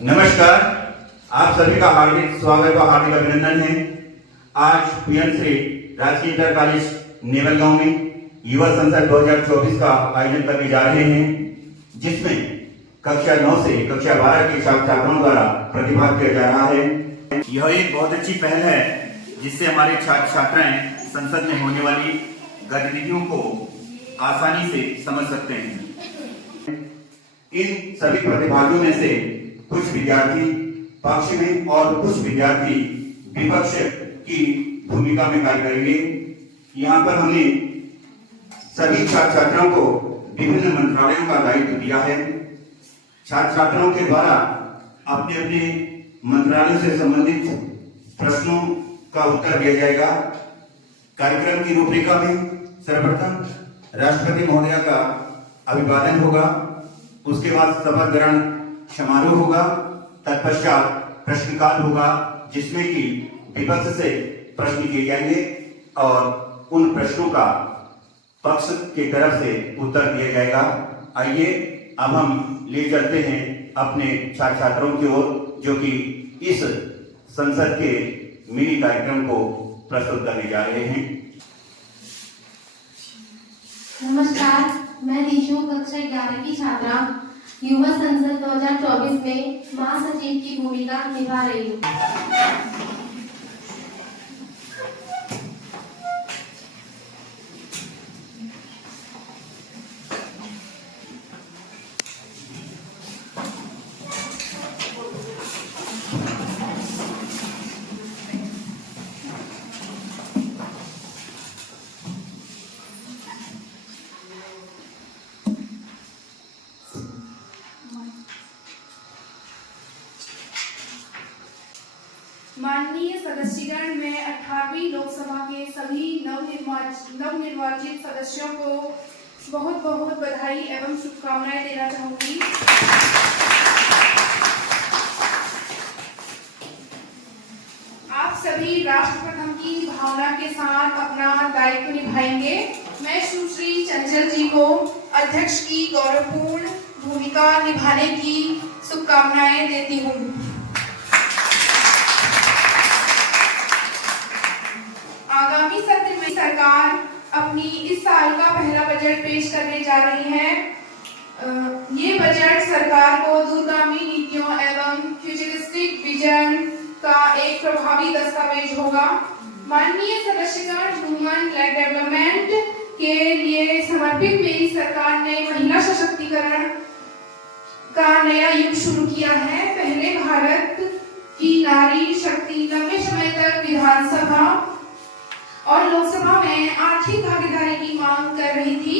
नमस्कार, आप सभी का हार्दिक स्वागत और हार्दिक अभिनंदन है। आज पीएन श्री राजकीय इंटर कॉलेज नेवलगांव में युवा संसद 2024 का आयोजन करने जा रहे हैं, जिसमें कक्षा 9 से कक्षा 12 के छात्र छात्राओं द्वारा प्रतिभाग किया जा रहा है। यह एक बहुत अच्छी पहल है, जिससे हमारे छात्र छात्राएं संसद में होने वाली गतिविधियों को आसानी से समझ सकते हैं। इन सभी प्रतिभागियों में से कुछ विद्यार्थी पक्ष में और कुछ विद्यार्थी विपक्ष की भूमिका में कार्य करेंगे। यहाँ पर हमने सभी छात्र छात्राओं को विभिन्न मंत्रालयों का दायित्व दिया है। छात्र छात्राओं के द्वारा अपने अपने मंत्रालय से संबंधित प्रश्नों का उत्तर दिया जाएगा। कार्यक्रम की रूपरेखा में सर्वप्रथम राष्ट्रपति महोदय का अभिवादन होगा, उसके बाद शपथ ग्रहण समारोह होगा, तत्पश्चात प्रश्नकाल होगा, जिसमें कि विपक्ष से प्रश्न किए जाएंगे और उन प्रश्नों का पक्ष की तरफ से उत्तर दिया जाएगा। आइए अब हम ले चलते हैं अपने छात्र छात्रों की ओर, जो कि इस संसद के मिनी कार्यक्रम को प्रस्तुत करने जा रहे हैं। नमस्कार, मैं रीशु कक्षा 11 की छात्रा युवा संसद 2024 में महासचिव की भूमिका निभा रही हूँ। माननीय सदस्यगण, मैं 18वीं लोकसभा के सभी नवनिर्वाचित सदस्यों को बहुत बहुत बधाई एवं शुभकामनाएं देना चाहूंगी। आप सभी राष्ट्र प्रथम की भावना के साथ अपना दायित्व निभाएंगे। मैं सुश्री चंचल जी को अध्यक्ष की गौरवपूर्ण भूमिका निभाने की शुभकामनाएं देती हूँ। आगामी सत्र में सरकार अपनी इस साल का पहला बजट पेश करने जा रही है। ये बजट सरकार को दूरगामी नीतियों एवं फ्यूचरिस्टिक विजन का एक प्रभावी दस्तावेज होगा। माननीय सदस्यगण, वुमेन लेड डेवलपमेंट के लिए समर्पित मेरी सरकार ने महिला सशक्तिकरण का नया युग शुरू किया है। पहले भारत की नारी शक्ति लंबे समय तक विधानसभा और लोकसभा में आर्थिक भागीदारी की मांग कर रही थी।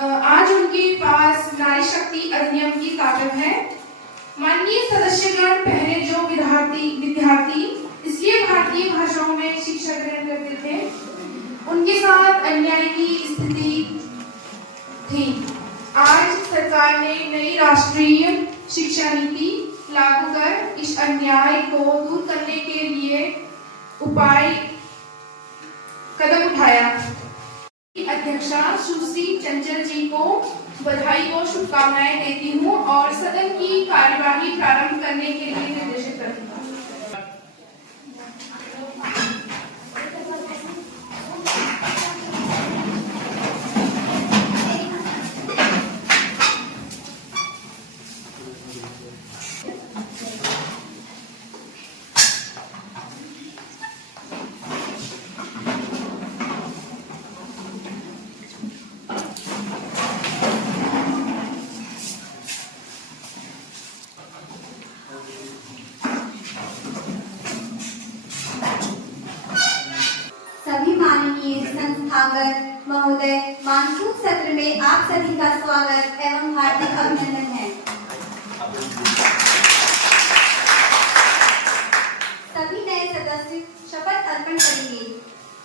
आज उनके पास नारी शक्ति अधिनियम की ताकत है। माननीय सदस्यगण, पहले जो विद्यार्थी इसलिए भारतीय भाषाओं में शिक्षा ग्रहण करते थे, उनके साथ अन्याय की स्थिति थी। आज सरकार ने नई राष्ट्रीय शिक्षा नीति लागू कर इस अन्याय को दूर करने के लिए कदम उठाया। अध्यक्षा सुश्री चंचल जी को बधाई और शुभकामनाएं देती हूँ और सदन की कार्यवाही प्रारंभ करने के लिए निर्देशित करती हूँ। संस्थागत महोदय, मानसून सत्र में आप सभी का स्वागत एवं हार्दिक अभिनंदन है। सभी नए सदस्य शपथ अर्पण करेंगे।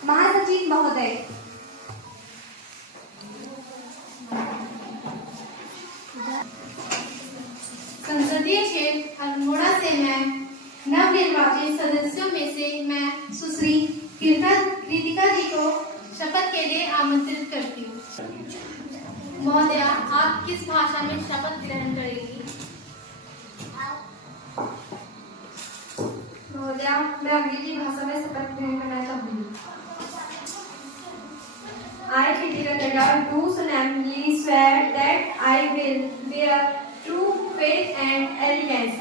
महासचिव महोदय। संसदीय क्षेत्र अल्मोड़ा से मैं नवनिर्वाचित सदस्यों में से मैं सुश्री कृतिका जी को शपथ के लिए आमंत्रित करती हूँ। महोदया, आप किस भाषा में शपथ ग्रहण करेंगी? मैं अंग्रेजी भाषा में शपथ ग्रहण करना चाहूंगी। I, Kritika Daga, do solemnly swear that I will bear true faith and allegiance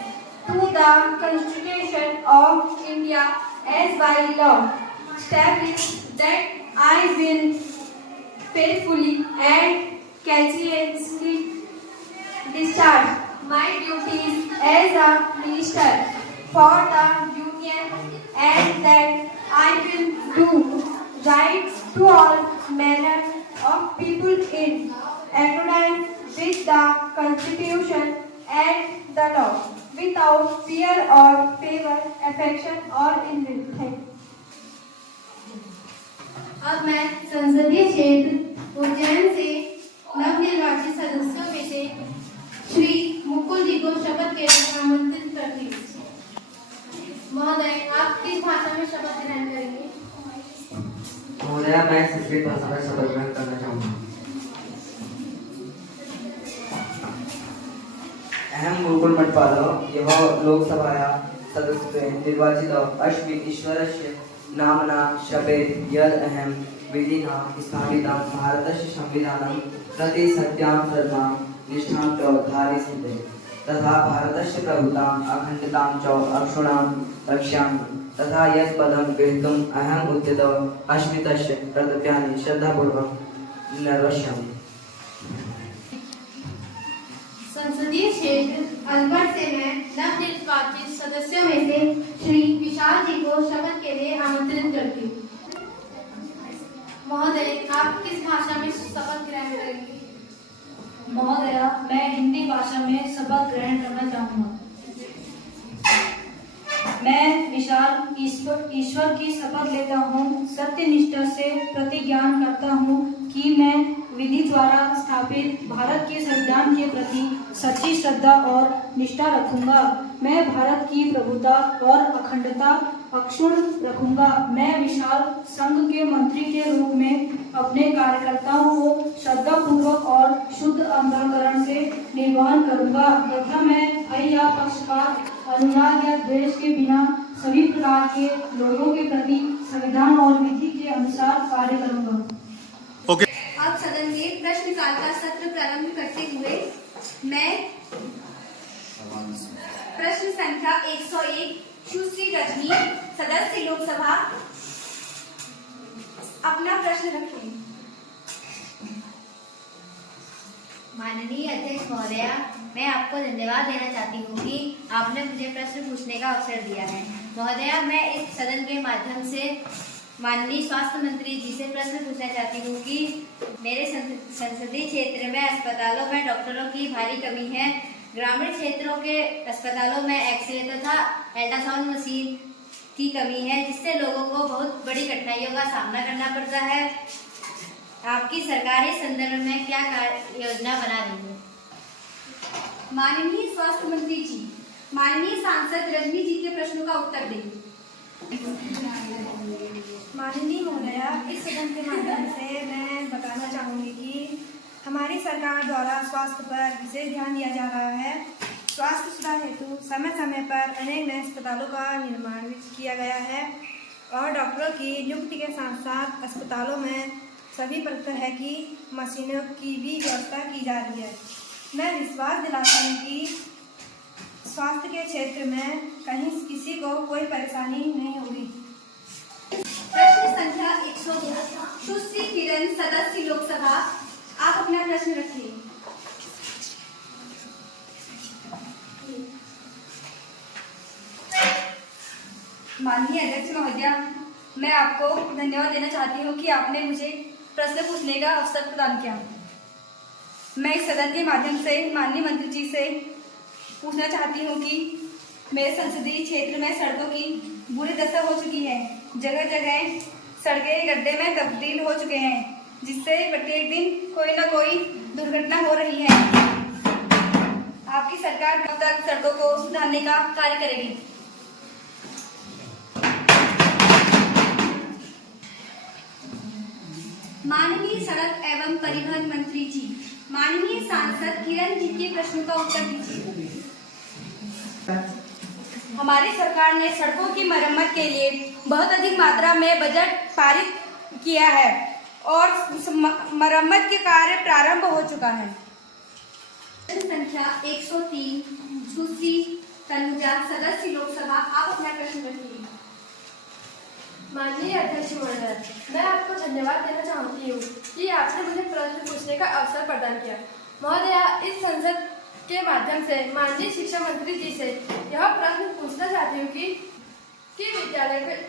to the Constitution of India as by law established, that I will faithfully and conscientiously discharge my duties as a minister for the Union, and that I will do right to all manner of people in accordance with the Constitution and the law, without fear or favor, affection or envy. अब मैं संसदीय क्षेत्र उज्जैन से नवनिर्वाचित सदस्यों में से श्री मुकुल जी को शपथ के लिए आमंत्रित करती हूँ। महोदय, आप किस भाषा में शपथ ग्रहण करेंगे? महोदया, मैं संस्कृत भाषा में शपथ ग्रहण करना चाहूँगा। अहम मुकुल मठपालः यः लोकसभायाः सदस्यत्वेन निर्वाचितः अस्मि ईश्वरस्य नाम्ना शपेत् यद् अहं विधिना स्थापितं भारतस्य संविधानं प्रति सत्यां श्रद्धां निष्ठां च धारयिष्ये, तथा भारतस्य प्रभुताम् अखण्डतां च अक्षुण्णां रक्ष्यामि, तथा यत् पदं ग्रहीतुम् अहम् उद्यतः अस्मि तस्य कर्तव्यानि श्रद्धापूर्वक निर्वक्ष्यामि। संसदीय क्षेत्र अलवर से मैं नवनिर्वाचित सदस्यों में से श्री विशाल जी को शपथ के लिए आमंत्रित करती हूँ। महोदय, आप किस भाषा में शपथ ग्रहण करेंगे? महोदया, मैं हिंदी भाषा में शपथ ग्रहण करना चाहूँगा। मैं विशाल ईश्वर की शपथ लेता हूँ, सत्यनिष्ठा से प्रतिज्ञान करता हूँ कि मैं विधि द्वारा स्थापित भारत के संविधान के प्रति सच्ची श्रद्धा और निष्ठा रखूंगा। मैं भारत की प्रभुता और अखंडता अक्षुण्ण रखूंगा। मैं विशाल संघ के मंत्री के रूप में अपने कार्यकर्ताओं को श्रद्धापूर्वक और शुद्ध अंतःकरण से निर्वहन करूंगा, तथा मैं भय या पक्षपात, अनुराग या द्वेष के बिना सभी प्रकार के लोगों के प्रति संविधान और विधि के अनुसार कार्य करूंगा। अब सदन के प्रश्नकाल का सत्र प्रारंभ करते हुए मैं प्रश्न संख्या 101 सुश्री रजनी, सदस्य लोकसभा, अपना प्रश्न रखें। माननीय अध्यक्ष महोदया, मैं आपको धन्यवाद देना चाहती हूँ कि आपने मुझे प्रश्न पूछने का अवसर दिया है। महोदया, मैं इस सदन के माध्यम से माननीय स्वास्थ्य मंत्री जी से प्रश्न पूछना चाहती हूँ कि मेरे संसदीय क्षेत्र में अस्पतालों में डॉक्टरों की भारी कमी है। ग्रामीण क्षेत्रों के अस्पतालों में एक्सरे तथा अल्ट्रासाउंड मशीन की कमी है, जिससे लोगों को बहुत बड़ी कठिनाइयों का सामना करना पड़ता है। आपकी सरकार इस संदर्भ में क्या योजना बना रही है? माननीय स्वास्थ्य मंत्री जी, माननीय सांसद रजनी जी के प्रश्नों का उत्तर दें। माननीय महोदया, इस सदन के माध्यम से मैं बताना चाहूँगी कि हमारी सरकार द्वारा स्वास्थ्य पर विशेष ध्यान दिया जा रहा है। स्वास्थ्य सुधार हेतु समय समय पर अनेक नए अस्पतालों का निर्माण किया गया है और डॉक्टरों की नियुक्ति के साथ साथ अस्पतालों में सभी तरह की मशीनों की भी व्यवस्था की जा रही है। मैं विश्वास दिलाती हूँ कि स्वास्थ्य के क्षेत्र में कहीं किसी को कोई परेशानी नहीं होगी। प्रश्न संख्या 102 सुश्री किरण, सदस्य लोकसभा, आप अपना प्रश्न रखिए। माननीय अध्यक्ष महोदया, मैं आपको धन्यवाद देना चाहती हूँ कि आपने मुझे प्रश्न पूछने का अवसर प्रदान किया। मैं इस सदन के माध्यम से माननीय मंत्री जी से पूछना चाहती हूँ कि मेरे संसदीय क्षेत्र में सड़कों की बुरी दशा हो चुकी है। जगह जगह सड़कें गड्ढे में तब्दील हो चुके हैं, जिससे प्रत्येक दिन कोई ना कोई दुर्घटना हो रही है। आपकी सरकार कब तक सड़कों को सुधारने का कार्य करेगी? माननीय सड़क एवं परिवहन मंत्री जी, माननीय सांसद किरण जी के प्रश्नों का उत्तर दीजिए। हमारी सरकार ने सड़कों की मरम्मत के लिए बहुत अधिक मात्रा में बजट पारित किया है और मरम्मत के कार्य प्रारंभ हो चुका है। संख्या 103 सुश्री तनुजा, सदस्य लोकसभा, आप अपना प्रश्न रखिए। माननीय अध्यक्ष महोदय, मैं आपको धन्यवाद देना चाहती हूँ कि आपने मुझे प्रश्न पूछने का अवसर प्रदान किया। महोदय, इस संसद के माध्यम से माननीय शिक्षा मंत्री जी से यह प्रश्न पूछना चाहती हूँ कि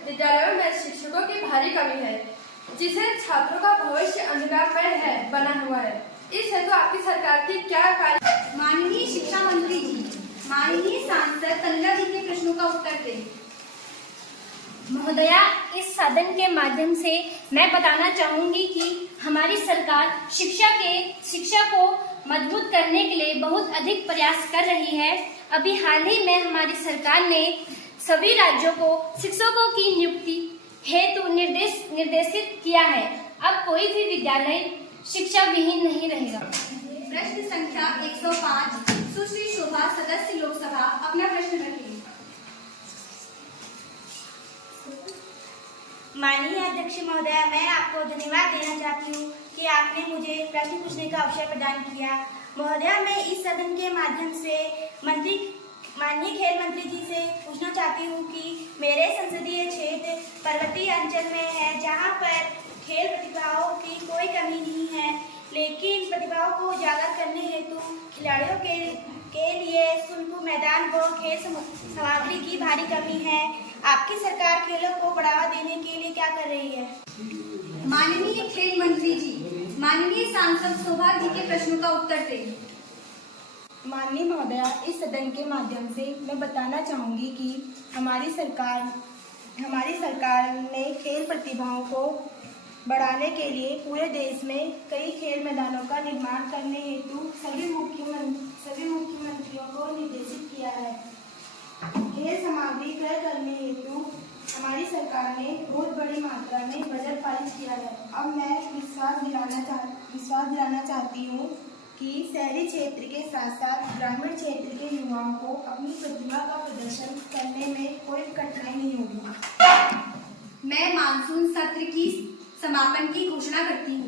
विद्यालयों में शिक्षकों की भारी कमी है, जिसे छात्रों का भविष्य अंधकारमय है बना हुआ है। इस हेतु आपकी सरकार की क्या कार्य। माननीय शिक्षा मंत्री जी, माननीय सांसद तनुजा जी के प्रश्नों का उत्तर दें। महोदया, इस सदन के माध्यम से मैं बताना चाहूंगी कि हमारी सरकार शिक्षा को मजबूत करने के लिए बहुत अधिक प्रयास कर रही है। अभी हाल ही में हमारी सरकार ने सभी राज्यों को शिक्षकों की नियुक्ति हेतु निर्देशित किया है। अब कोई भी विद्यालय शिक्षा विहीन नहीं रहेगा। प्रश्न संख्या 105 सुश्री शोभा, सदस्य लोकसभा, अपना प्रश्न रखिए। माननीय अध्यक्ष महोदय, मैं आपको धन्यवाद देना चाहती हूँ कि आपने मुझे प्रश्न पूछने का अवसर प्रदान किया। महोदय, मैं इस सदन के माध्यम से माननीय खेल मंत्री जी से पूछना चाहती हूँ कि मेरे संसदीय क्षेत्र पर्वतीय अंचल में है, जहाँ पर खेल प्रतिभाओं की कोई कमी नहीं है, लेकिन प्रतिभाओं को उजागर करने हेतु खिलाड़ियों के लिए शुल्क, मैदान व खेल सामग्री की भारी कमी है। आपकी सरकार खेलों को बढ़ावा देने के लिए क्या कर रही है? माननीय खेल मंत्री जी, माननीय सांसद शोभा जी के प्रश्नों का उत्तर दें। माननीय महोदया, इस सदन के माध्यम से मैं बताना चाहूँगी कि हमारी सरकार ने खेल प्रतिभाओं को बढ़ाने के लिए पूरे देश में कई खेल मैदानों का निर्माण करने हेतु सभी मुख्यमंत्रियों को निर्देशित किया है। खेल सामग्री क्रय करने हेतु हमारी सरकार ने बहुत बड़ी मात्रा में बजट पारित किया है। अब मैं विश्वास दिलाना चाहती हूँ कि शहरी क्षेत्र के साथ साथ ग्रामीण क्षेत्र के युवाओं को अपनी प्रतिभा का प्रदर्शन करने में कोई कठिनाई नहीं होगी। मैं मानसून सत्र की समापन की घोषणा करती हूँ।